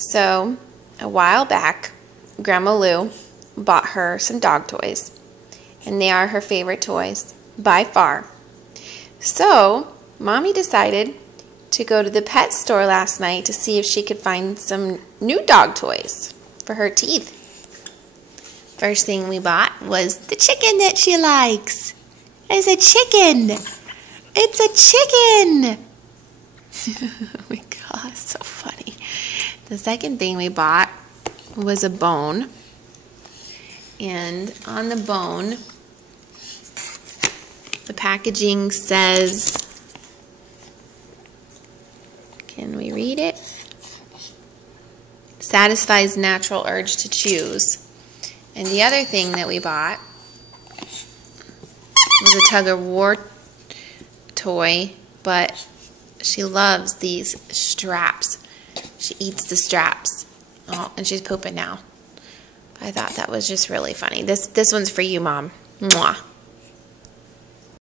So, a while back, Grandma Lou bought her some dog toys, and they are her favorite toys by far. So, Mommy decided to go to the pet store last night to see if she could find some new dog toys for her teeth. First thing we bought was the chicken that she likes. It's a chicken. It's a chicken. Oh my God, so funny. The second thing we bought was a bone. And on the bone, the packaging says, can we read it? Satisfies natural urge to choose. And the other thing that we bought was a tug of war toy, but she loves these straps. She eats the straps. Oh, and she's pooping now. I thought that was just really funny. This one's for you, Mom. Mwah.